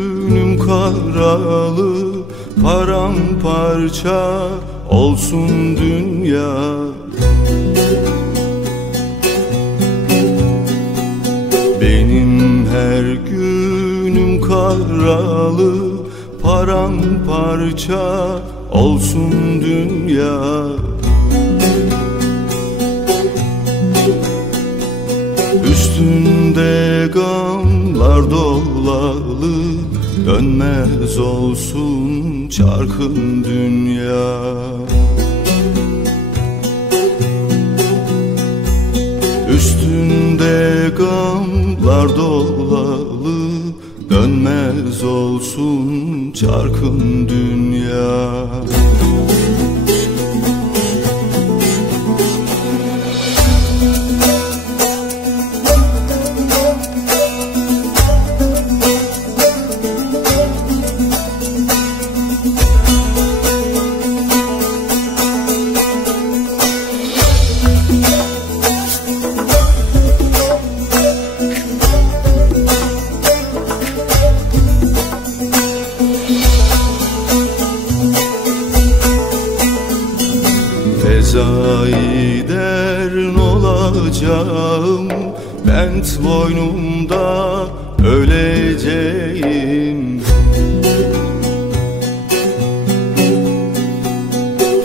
günüm karalı, paramparça olsun dünya. Benim her günüm karalı, paramparça olsun dünya. Üstünde gamlar dolalı, dönmez olsun çarkın dünya. Üstünde gamlar dolalı, dönmez olsun çarkın dünya. Fezai derin olacağım, bent boynumda öleceğim.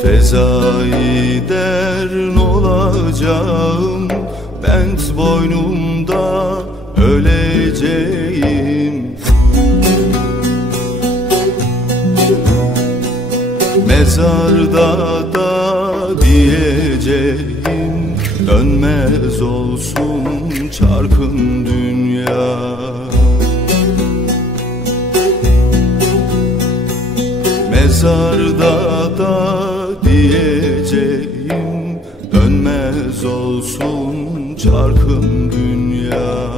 Fezai derin olacağım, bent boynumda öleceğim. Mezarda da diyeceğim, dönmez olsun çarkın dünya. Mezarda da diyeceğim, dönmez olsun çarkın dünya.